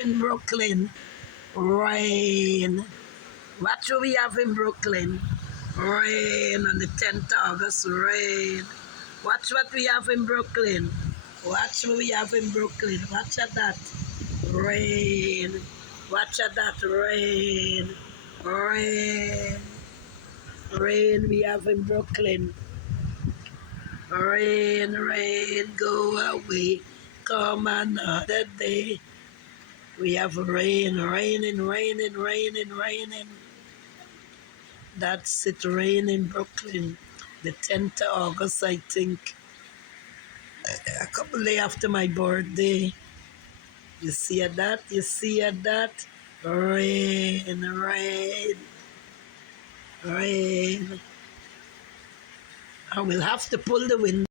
In Brooklyn, rain. What do we have in Brooklyn? Rain on the 10th August, rain. Watch what we have in Brooklyn. Watch what we have in Brooklyn. Watch at that. Rain. Watch at that. Rain. Rain. Rain we have in Brooklyn. Rain, rain, go away. Come another day. We have rain, raining, raining, raining, raining. That's it, rain in Brooklyn. The 10th of August, I think. A couple days after my birthday. You see at that? You see at that? Rain, rain, rain. I will have to pull the window.